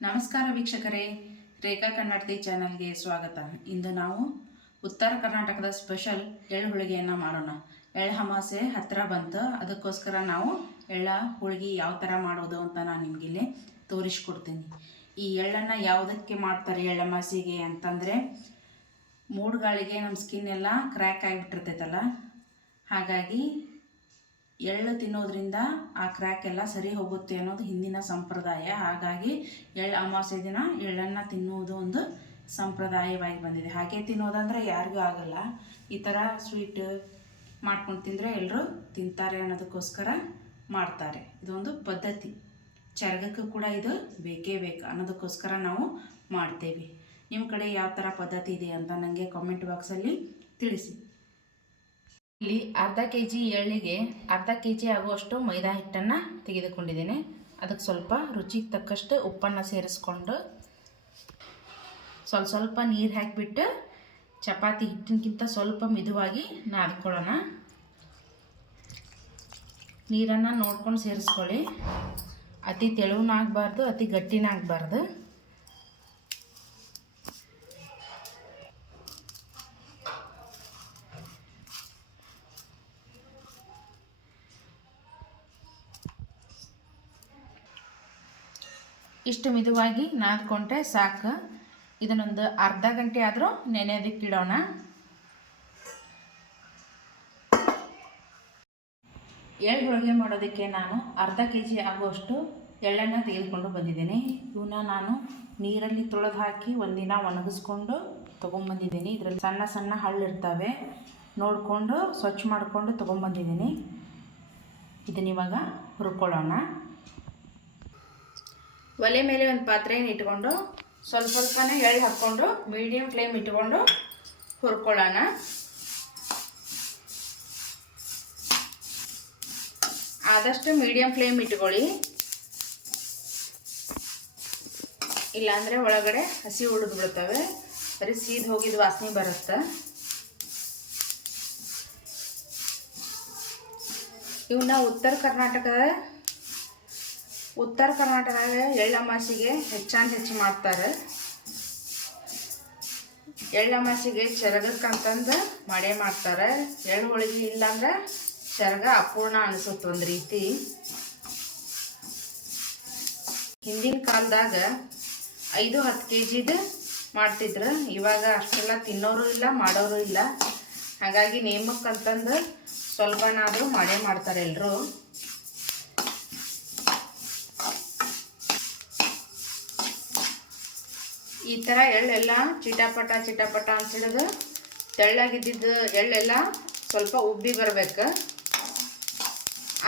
ನಮಸ್ಕಾರ ವೀಕ್ಷಕರೇ, ರೇಖಾ ಕನ್ನಡತಿ ಚಾನಲ್ಗೆ ಸ್ವಾಗತ. ಇಂದು ನಾವು ಉತ್ತರ ಕರ್ನಾಟಕದ ಸ್ಪೆಷಲ್ ಎಳ್ಳು ಹೋಳಿಗೆಯನ್ನು ಮಾಡೋಣ. ಎಳ್ಳು ಅಮಾಸೆ ಹತ್ತಿರ ಬಂತು, ಅದಕ್ಕೋಸ್ಕರ ನಾವು ಎಳ್ಳ ಹೋಳಿಗೆ ಯಾವ ಥರ ಮಾಡೋದು ಅಂತ ನಾನು ನಿಮಗಿಲ್ಲಿ ತೋರಿಸ್ಕೊಡ್ತೀನಿ. ಈ ಎಳ್ಳನ್ನು ಯಾವುದಕ್ಕೆ ಮಾಡ್ತಾರೆ ಎಳ್ಳಮಾಸಿಗೆ ಅಂತಂದರೆ, ಮೂಡುಗಾಳಿಗೆ ನಮ್ಮ ಸ್ಕಿನ್ ಎಲ್ಲ ಕ್ರ್ಯಾಕ್ ಆಗಿಬಿಟ್ಟಿರ್ತೈತಲ್ಲ, ಹಾಗಾಗಿ ಎಳ್ಳು ತಿನ್ನೋದ್ರಿಂದ ಆ ಕ್ರ್ಯಾಕ್ ಎಲ್ಲ ಸರಿ ಹೋಗುತ್ತೆ ಅನ್ನೋದು ಹಿಂದಿನ ಸಂಪ್ರದಾಯ. ಹಾಗಾಗಿ ಎಳ್ಳು ಅಮಾವಾಸ್ಯೆ ದಿನ ಎಳ್ಳನ್ನು ತಿನ್ನುವುದು ಒಂದು ಸಂಪ್ರದಾಯವಾಗಿ ಬಂದಿದೆ. ಹಾಗೆ ತಿನ್ನೋದಂದ್ರೆ ಯಾರಿಗೂ ಆಗಲ್ಲ. ಈ ಥರ ಸ್ವೀಟ್ ಮಾಡ್ಕೊಂಡು ತಿಂದರೆ ಎಲ್ಲರೂ ತಿಂತಾರೆ ಅನ್ನೋದಕ್ಕೋಸ್ಕರ ಮಾಡ್ತಾರೆ. ಇದೊಂದು ಪದ್ಧತಿ. ಚರ್ಗಕ್ಕೂ ಕೂಡ ಇದು ಬೇಕೇ ಬೇಕು ಅನ್ನೋದಕ್ಕೋಸ್ಕರ ನಾವು ಮಾಡ್ತೇವೆ. ನಿಮ್ಮ ಕಡೆ ಯಾವ ಥರ ಪದ್ಧತಿ ಇದೆ ಅಂತ ನನಗೆ ಕಾಮೆಂಟ್ ಬಾಕ್ಸಲ್ಲಿ ತಿಳಿಸಿ. ಇಲ್ಲಿ ಅರ್ಧ ಕೆ ಜಿ ಎಳ್ಳಿಗೆ ಅರ್ಧ ಕೆ ಜಿ ಆಗುವಷ್ಟು ಮೈದಾ ಹಿಟ್ಟನ್ನು ತೆಗೆದುಕೊಂಡಿದ್ದೇನೆ. ಅದಕ್ಕೆ ಸ್ವಲ್ಪ ರುಚಿಗೆ ತಕ್ಕಷ್ಟು ಉಪ್ಪನ್ನು ಸೇರಿಸ್ಕೊಂಡು ಸ್ವಲ್ಪ ಸ್ವಲ್ಪ ನೀರು ಹಾಕಿಬಿಟ್ಟು ಚಪಾತಿ ಹಿಟ್ಟಿನಕ್ಕಿಂತ ಸ್ವಲ್ಪ ಮಿದುವಾಗಿ ನಾದ್ಕೊಳ್ಳೋಣ. ನೀರನ್ನು ನೋಡ್ಕೊಂಡು ಸೇರಿಸ್ಕೊಳ್ಳಿ. ಅತಿ ತೆಳುವನಾಗಬಾರ್ದು, ಅತಿ ಗಟ್ಟಿನಾಗಬಾರ್ದು. ಇಷ್ಟು ಮಿದುವಾಗಿ ನಾದ್ಕೊಂಡ್ರೆ ಸಾಕು. ಇದನ್ನೊಂದು ಅರ್ಧ ಗಂಟೆ ಆದರೂ ನೆನೆಯೋದಕ್ಕೆ ಇಡೋಣ ಎಳ್ಳು ಹೋಳಿಗೆ ಮಾಡೋದಕ್ಕೆ ನಾನು ಅರ್ಧ ಕೆ ಜಿ ಆಗುವಷ್ಟು ಎಳ್ಳನ್ನು ತೆಗೆದುಕೊಂಡು ಬಂದಿದ್ದೀನಿ. ಇವನ್ನ ನಾನು ನೀರಲ್ಲಿ ತೊಳೆದು ಹಾಕಿ ಒಂದಿನ ಒಣಗಿಸ್ಕೊಂಡು ತೊಗೊಂಬಂದಿದ್ದೀನಿ. ಇದರಲ್ಲಿ ಸಣ್ಣ ಸಣ್ಣ ಹಳ್ಳಿರ್ತವೆ ನೋಡಿಕೊಂಡು, ಸ್ವಚ್ಛ ಮಾಡಿಕೊಂಡು ತೊಗೊಂಬಂದಿದ್ದೀನಿ. ಇದನ್ನಿವಾಗ ಹುರ್ಕೊಳ್ಳೋಣ ಒಲೆ ಮೇಲೆ ಒಂದು ಪಾತ್ರೆಯನ್ನು ಇಟ್ಕೊಂಡು ಸ್ವಲ್ಪ ಸ್ವಲ್ಪನೇ ಎಳ್ಳು ಹಾಕ್ಕೊಂಡು ಮೀಡಿಯಮ್ ಫ್ಲೇಮ್ ಇಟ್ಕೊಂಡು ಹುರ್ಕೊಳ್ಳೋಣ. ಆದಷ್ಟು ಮೀಡಿಯಮ್ ಫ್ಲೇಮ್ ಇಟ್ಕೊಳ್ಳಿ. ಇಲ್ಲಾಂದರೆ ಒಳಗಡೆ ಹಸಿ ಉಳಿದು ಬಿಡ್ತವೆ. ಬರೀ ಸೀದ್ ಹೋಗಿದ ವಾಸನೆ ಬರುತ್ತೆ. ಇವನ್ನ ಉತ್ತರ ಕರ್ನಾಟಕದ ಉತ್ತರ ಕರ್ನಾಟಕದಾಗ ಎಳ್ಳಮಾಸಿಗೆ ಹೆಚ್ಚಾನ್ ಹೆಚ್ಚು ಮಾಡ್ತಾರೆ. ಎಳ್ಳಮಾಸಿಗೆ ಚರಗಕ್ಕಂತಂದು ಮಾಡೇ ಮಾಡ್ತಾರೆ. ಎಳ್ಳು ಹೋಳಿಗೆ ಇಲ್ಲಾಂದ್ರೆ ಚರಗ ಅಪೂರ್ಣ ಅನಿಸುತ್ತೆ ಒಂದು ರೀತಿ. ಹಿಂದಿನ ಕಾಲದಾಗ ಐದು ಹತ್ತು ಕೆ ಜಿದು ಮಾಡ್ತಿದ್ರು. ಇವಾಗ ಅಷ್ಟೆಲ್ಲ ತಿನ್ನೋರು ಇಲ್ಲ, ಮಾಡೋರು ಇಲ್ಲ. ಹಾಗಾಗಿ ನೇಮಕ್ಕಂತಂದು ಸ್ವಲ್ಪನಾದರೂ ಮಾಡೇ ಮಾಡ್ತಾರೆ ಎಲ್ಲರೂ ಈ ಥರ ಎಳ್ಳೆಲ್ಲ ಚಿಟಾಪಟ ಚಿಟಾಪಟ ಅಂತ ಹಿಡಿದು ತೆಳ್ಳಗಿದ್ದಿದ್ದು ಎಳ್ಳೆಲ್ಲ ಸ್ವಲ್ಪ ಉಬ್ಬಿ ಬರಬೇಕು.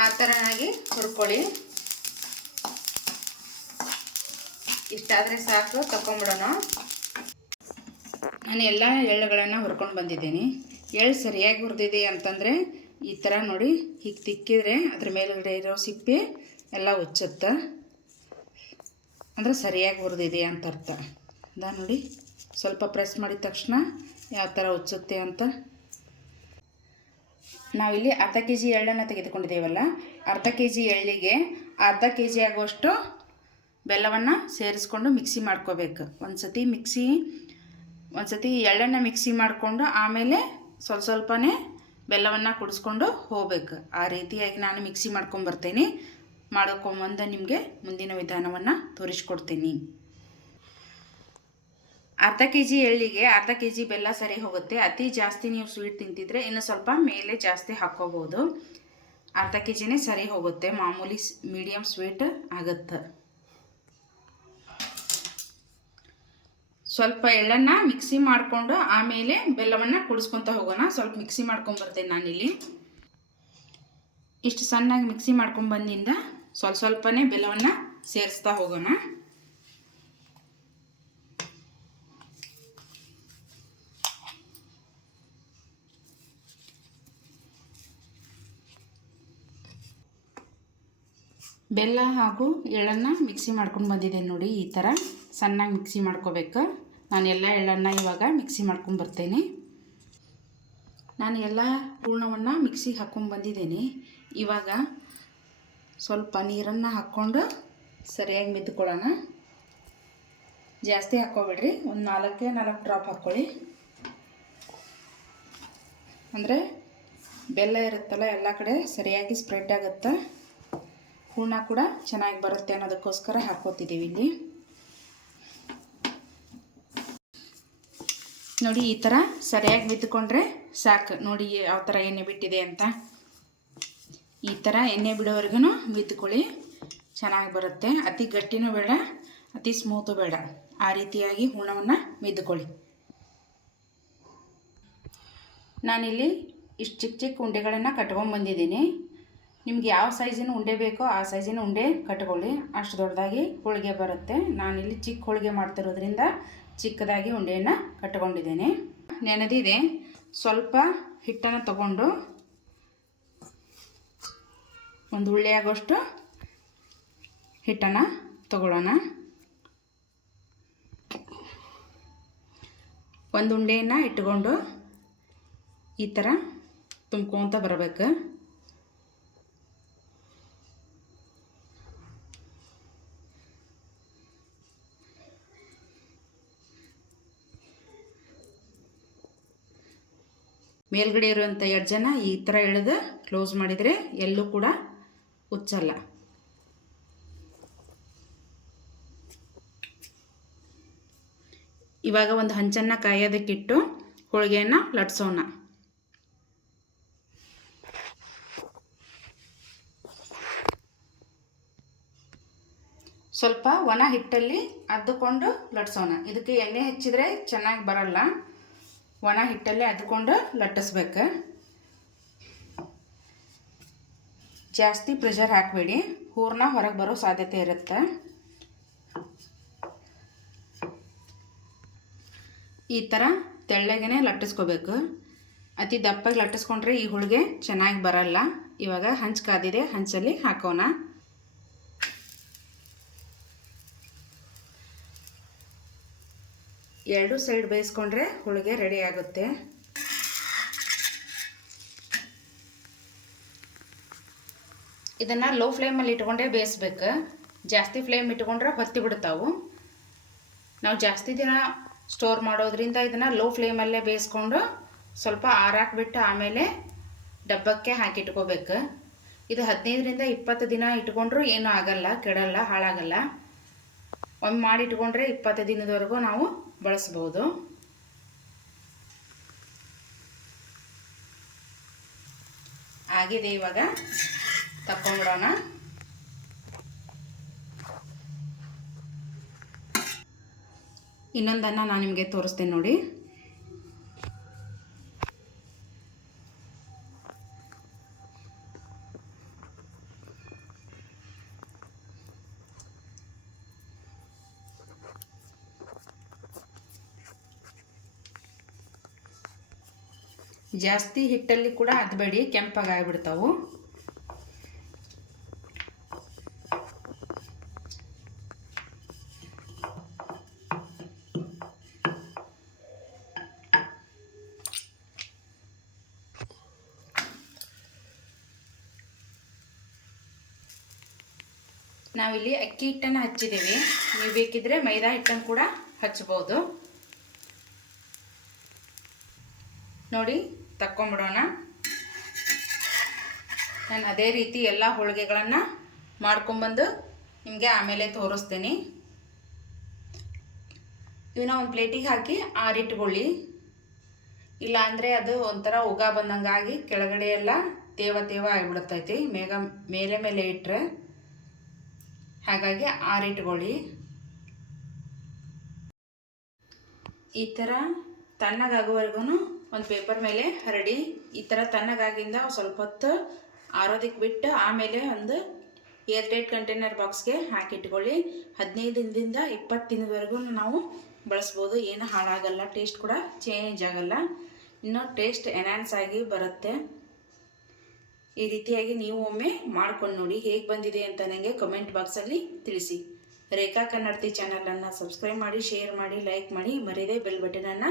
ಆ ಥರನಾಗಿ ಹುರ್ಕೊಳ್ಳಿ. ಇಷ್ಟಾದರೆ ಸಾಕು, ತಕೊಂಬಿಡೋಣ. ನಾನು ಎಲ್ಲ ಎಳ್ಳುಗಳನ್ನು ಹುರ್ಕೊಂಡು ಬಂದಿದ್ದೀನಿ. ಎಳ್ಳು ಸರಿಯಾಗಿ ಹುರಿದಿದೆ ಅಂತಂದರೆ ಈ ಥರ ನೋಡಿ, ಹೀಗೆ ತಿಕ್ಕಿದರೆ ಅದ್ರ ಮೇಲುಗಡೆ ಇರೋ ಸಿಪ್ಪೆ ಎಲ್ಲ ಉಚ್ಚುತ್ತೆ ಅಂದರೆ ಸರಿಯಾಗಿ ಹುರಿದಿದೆ ಅಂತ ಅರ್ಥ. ಅದ ನೋಡಿ. ಸ್ವಲ್ಪ ಪ್ರೆಸ್ ಮಾಡಿದ ತಕ್ಷಣ ಯಾವ ಥರ ಉಚ್ಚುತ್ತೆ ಅಂತ. ನಾವಿಲ್ಲಿ ಅರ್ಧ ಕೆ ಜಿ ಎಳ್ಳನ್ನು ತೆಗೆದುಕೊಂಡಿದ್ದೇವಲ್ಲ. ಅರ್ಧ ಕೆ ಜಿ ಎಳ್ಳಿಗೆ ಅರ್ಧ ಕೆ ಜಿ ಆಗುವಷ್ಟು ಬೆಲ್ಲವನ್ನು ಸೇರಿಸ್ಕೊಂಡು ಮಿಕ್ಸಿ ಮಾಡ್ಕೋಬೇಕು. ಒಂದು ಸತಿ ಮಿಕ್ಸಿ ಒಂದು ಸತಿ ಎಳ್ಳನ್ನು ಮಿಕ್ಸಿ ಮಾಡಿಕೊಂಡು ಆಮೇಲೆ ಸ್ವಲ್ಪ ಸ್ವಲ್ಪನೇ ಬೆಲ್ಲವನ್ನು ಕುಡಿಸ್ಕೊಂಡು ಹೋಗ್ಬೇಕು. ಆ ರೀತಿಯಾಗಿ ನಾನು ಮಿಕ್ಸಿ ಮಾಡ್ಕೊಂಬರ್ತೇನೆ ಮಾಡ್ಕೊಂಬಂದು ನಿಮಗೆ ಮುಂದಿನ ವಿಧಾನವನ್ನು ತೋರಿಸ್ಕೊಡ್ತೀನಿ. ಅರ್ಧ ಕೆ ಜಿ ಎಳ್ಳಿಗೆ ಅರ್ಧ ಕೆ ಜಿ ಬೆಲ್ಲ ಸರಿ ಹೋಗುತ್ತೆ. ಅತಿ ಜಾಸ್ತಿ ನೀವು ಸ್ವೀಟ್ ತಿಂತಿದ್ರೆ ಇನ್ನು ಸ್ವಲ್ಪ ಮೇಲೆ ಜಾಸ್ತಿ ಹಾಕ್ಕೋಬೋದು. ಅರ್ಧ ಕೆ ಜಿನೇ ಸರಿ ಹೋಗುತ್ತೆ. ಮಾಮೂಲಿ ಮೀಡಿಯಮ್ ಸ್ವೀಟ್ ಆಗುತ್ತೆ. ಸ್ವಲ್ಪ ಎಳ್ಳನ್ನು ಮಿಕ್ಸಿ ಮಾಡಿಕೊಂಡು ಆಮೇಲೆ ಬೆಲ್ಲವನ್ನು ಕುಡಿಸ್ಕೊತ ಹೋಗೋಣ. ಸ್ವಲ್ಪ ಮಿಕ್ಸಿ ಮಾಡ್ಕೊಂಬರ್ತೇನೆ ನಾನಿಲ್ಲಿ. ಇಷ್ಟು ಸಣ್ಣಾಗಿ ಮಿಕ್ಸಿ ಮಾಡ್ಕೊಂಬಂದಿಂದ ಸ್ವಲ್ಪ ಸ್ವಲ್ಪನೇ ಬೆಲ್ಲವನ್ನು ಸೇರಿಸ್ತಾ ಹೋಗೋಣ. ಬೆಲ್ಲ ಹಾಗೂ ಎಳ್ಳನ್ನು ಮಿಕ್ಸಿ ಮಾಡ್ಕೊಂಡು ಬಂದಿದ್ದೇನೆ ನೋಡಿ ಈ ಥರ ಸಣ್ಣಗೆ ಮಿಕ್ಸಿ ಮಾಡ್ಕೋಬೇಕು. ನಾನು ಎಲ್ಲ ಎಳ್ಳನ್ನು ಇವಾಗ ಮಿಕ್ಸಿ ಮಾಡ್ಕೊಂಡು ಬರ್ತೇನೆ. ನಾನು ಎಲ್ಲ ಹೂರ್ಣವನ್ನು ಮಿಕ್ಸಿಗೆ ಹಾಕ್ಕೊಂಡು ಇವಾಗ ಸ್ವಲ್ಪ ನೀರನ್ನು ಹಾಕ್ಕೊಂಡು ಸರಿಯಾಗಿ ಮಿದ್ಕೊಳ್ಳೋಣ ಜಾಸ್ತಿ ಹಾಕ್ಕೋಬೇಡ್ರಿ. ಒಂದು ನಾಲ್ಕೇ ನಾಲ್ಕು ಡ್ರಾಪ್ ಹಾಕ್ಕೊಳ್ಳಿ. ಅಂದರೆ ಬೆಲ್ಲ ಇರುತ್ತಲ್ಲ, ಎಲ್ಲ ಕಡೆ ಸರಿಯಾಗಿ ಸ್ಪ್ರೆಡ್ ಆಗುತ್ತೆ? ಹೂರ್ಣ ಕೂಡ ಚೆನ್ನಾಗಿ ಬರುತ್ತೆ ಅನ್ನೋದಕ್ಕೋಸ್ಕರ ಹಾಕ್ಕೋತಿದ್ದೀವಿ ಇಲ್ಲಿ. ನೋಡಿ, ಈ ಥರ ಸರಿಯಾಗಿ ಬಿದ್ದುಕೊಂಡ್ರೆ ಸಾಕು. ನೋಡಿ, ಯಾವ ಥರ ಎಣ್ಣೆ ಬಿಟ್ಟಿದೆ ಅಂತ. ಈ ಥರ ಎಣ್ಣೆ ಬಿಡೋವರೆಗೂ ಬಿದ್ದುಕೊಳ್ಳಿ ಚೆನ್ನಾಗಿ ಬರುತ್ತೆ. ಅತಿ ಗಟ್ಟಿನೂ ಬೇಡ, ಅತಿ ಸ್ಮೂತು ಬೇಡ. ಆ ರೀತಿಯಾಗಿ ಹೂರ್ಣವನ್ನು ಬಿದ್ದುಕೊಳ್ಳಿ ನಾನಿಲ್ಲಿ ಇಷ್ಟು ಚಿಕ್ಕ ಚಿಕ್ಕ ಉಂಡೆಗಳನ್ನು ಕಟ್ಕೊಂಡ್ಬಂದಿದ್ದೀನಿ ನಿಮ್ಗೆ ಯಾವ ಸೈಜಿನ ಉಂಡೆ ಬೇಕೋ ಆ ಸೈಜಿನ ಉಂಡೆ ಕಟ್ಕೊಳ್ಳಿ. ಅಷ್ಟು ದೊಡ್ಡದಾಗಿ ಹೋಳಿಗೆ ಬರುತ್ತೆ. ನಾನಿಲ್ಲಿ ಚಿಕ್ಕ ಹೋಳಿಗೆ ಮಾಡ್ತಿರೋದ್ರಿಂದ ಚಿಕ್ಕದಾಗಿ ಉಂಡೆಯನ್ನು ಕಟ್ಕೊಂಡಿದ್ದೇನೆ. ನೆನೆದಿದೆ. ಸ್ವಲ್ಪ ಹಿಟ್ಟನ್ನು ತಗೊಂಡು ಒಂದು ಉಳ್ಳೆಯಾಗೋಷ್ಟು ಹಿಟ್ಟನ್ನು ತಗೊಳ್ಳೋಣ. ಒಂದು ಉಂಡೆಯನ್ನು ಇಟ್ಕೊಂಡು ಈ ಥರ ತುಂಬ್ಕೊತ ಬರಬೇಕು. ಮೇಲ್ಗಡೆ ಇರುವಂಥ ಜನ ಈ ಥರ ಎಳೆದು ಕ್ಲೋಸ್ ಮಾಡಿದರೆ ಎಲ್ಲೂ ಕೂಡ ಉಚ್ಚಲ್ಲ. ಇವಾಗ ಒಂದು ಹಂಚನ್ನು ಕಾಯೋದಕ್ಕಿಟ್ಟು ಹೋಳಿಗೆಯನ್ನು ಲಟ್ಸೋಣ. ಸ್ವಲ್ಪ ಒಣ ಹಿಟ್ಟಲ್ಲಿ ಅದ್ದುಕೊಂಡು ಲಟ್ಸೋಣ. ಇದಕ್ಕೆ ಎಣ್ಣೆ ಹೆಚ್ಚಿದ್ರೆ ಚೆನ್ನಾಗಿ ಬರಲ್ಲ. ಒಣ ಹಿಟ್ಟಲ್ಲೇ ಅದ್ಕೊಂಡು ಲಟ್ಟಿಸ್ಬೇಕು. ಜಾಸ್ತಿ ಪ್ರೆಷರ್ ಹಾಕಬೇಡಿ. ಹೂರ್ಣ ಹೊರಗೆ ಬರೋ ಸಾಧ್ಯತೆ ಇರುತ್ತೆ. ಈ ಥರ ತೆಳ್ಳಗೇ ಲಟ್ಟಿಸ್ಕೋಬೇಕು. ಅತಿ ದಪ್ಪಾಗಿ ಲಟ್ಟಿಸ್ಕೊಂಡ್ರೆ ಈ ಹುಳಿಗೆ ಚೆನ್ನಾಗಿ ಬರಲ್ಲ. ಇವಾಗ ಹಂಚ್ ಕಾದಿದೆ, ಹಂಚಲ್ಲಿ ಹಾಕೋಣ. ಎರಡು ಸೈಡ್ ಬೇಯಿಸ್ಕೊಂಡ್ರೆ ಹೋಳಿಗೆ ರೆಡಿ ಆಗುತ್ತೆ. ಇದನ್ನು ಲೋ ಫ್ಲೇಮಲ್ಲಿ ಇಟ್ಕೊಂಡೇ ಬೇಯಿಸ್ಬೇಕು. ಜಾಸ್ತಿ ಫ್ಲೇಮ್ ಇಟ್ಕೊಂಡ್ರೆ ಹೊತ್ತಿ ಬಿಡ್ತಾವು. ನಾವು ಜಾಸ್ತಿ ದಿನ ಸ್ಟೋರ್ ಮಾಡೋದ್ರಿಂದ ಇದನ್ನು ಲೋ ಫ್ಲೇಮಲ್ಲೇ ಬೇಯಿಸ್ಕೊಂಡು ಸ್ವಲ್ಪ ಆರಾಕ್ಬಿಟ್ಟು ಆಮೇಲೆ ಡಬ್ಬಕ್ಕೆ ಹಾಕಿಟ್ಕೋಬೇಕು. ಇದು ಹದಿನೈದರಿಂದ ಇಪ್ಪತ್ತು ದಿನ ಇಟ್ಕೊಂಡ್ರೂ ಏನೂ ಆಗಲ್ಲ, ಕೆಡಲ್ಲ, ಹಾಳಾಗಲ್ಲ. ಒಮ್ಮೆ ಮಾಡಿ ಇಟ್ಕೊಂಡ್ರೆ ಇಪ್ಪತ್ತು ದಿನದವರೆಗೂ ನಾವು ಬಳಸ್ಬೋದು ಆಗಿದೆ ಇವಾಗ. ತಕ್ಕೊಂಬಿಡೋಣ. ಇನ್ನೊಂದನ್ನು ನಾನು ನಿಮಗೆ ತೋರಿಸ್ತೀನಿ ನೋಡಿ. ಜಾಸ್ತಿ ಹಿಟ್ಟಲ್ಲಿ ಕೂಡ ಅದ್ಬೇಡಿ ಕೆಂಪಾಗಾಗ್ಬಿಡ್ತಾವು. ನಾವಿಲ್ಲಿ ಅಕ್ಕಿ ಹಿಟ್ಟನ್ನು ಹಚ್ಚಿದ್ದೀವಿ. ನೀವು ಬೇಕಿದ್ರೆ ಮೈದಾ ಹಿಟ್ಟನ್ನು ಕೂಡ ಹಚ್ಬೋದು. ನೋಡಿ ತಕ್ಕೊಂಬಿಡೋಣ. ನಾನು ಅದೇ ರೀತಿ ಎಲ್ಲ ಹೋಳಿಗೆಗಳನ್ನು ಮಾಡ್ಕೊಂಬಂದು ನಿಮಗೆ ಆಮೇಲೆ ತೋರಿಸ್ತೀನಿ. ಇವನ್ನ ಒಂದು ಪ್ಲೇಟಿಗೆ ಹಾಕಿ ಆರಿಟ್ಕೊಳ್ಳಿ. ಇಲ್ಲಾಂದರೆ ಅದು ಒಂಥರ ಉಗ ಬಂದಂಗಾಗಿ ಕೆಳಗಡೆ ಎಲ್ಲ ತೇವ ತೇವ ಆಗಿಬಿಡ್ತೈತಿ. ಮೇಗ ಮೇಲೆ ಮೇಲೆ ಇಟ್ಟರೆ ಹಾಗಾಗಿ ಆರಿಟ್ಕೊಳ್ಳಿ. ಈ ಥರ ತಣ್ಣಗಾಗುವವರೆಗೂ ಒಂದು ಪೇಪರ್ ಮೇಲೆ ಹರಡಿ ಈ ಥರ ತಣ್ಣಗಾಗಿಂದ ಸ್ವಲ್ಪ ಹೊತ್ತು ಆರೋದಕ್ಕೆ ಬಿಟ್ಟು ಆಮೇಲೆ ಒಂದು ಏರ್ ಟೈಟ್ ಕಂಟೈನರ್ ಬಾಕ್ಸ್ಗೆ ಹಾಕಿಟ್ಕೊಳ್ಳಿ. ಹದಿನೈದು ದಿನದಿಂದ ಇಪ್ಪತ್ತು ದಿನದವರೆಗೂ ನಾವು ಬಳಸ್ಬೋದು. ಏನು ಹಾಳಾಗಲ್ಲ ಟೇಸ್ಟ್ ಕೂಡ ಚೇಂಜ್ ಆಗಲ್ಲ. ಇನ್ನೂ ಟೇಸ್ಟ್ ಎನ್ಹಾನ್ಸ್ ಆಗಿ ಬರುತ್ತೆ. ಈ ರೀತಿಯಾಗಿ ನೀವು ಒಮ್ಮೆ ಮಾಡ್ಕೊಂಡು ನೋಡಿ ಹೇಗೆ ಬಂದಿದೆ ಅಂತ ನನಗೆ ಕಮೆಂಟ್ ಬಾಕ್ಸಲ್ಲಿ ತಿಳಿಸಿ. ರೇಖಾ ಕನ್ನಡತಿ ಚಾನಲನ್ನು ಸಬ್ಸ್ಕ್ರೈಬ್ ಮಾಡಿ ಶೇರ್ ಮಾಡಿ ಲೈಕ್ ಮಾಡಿ ಮರೀದೇ ಬೆಲ್ ಬಟನನ್ನು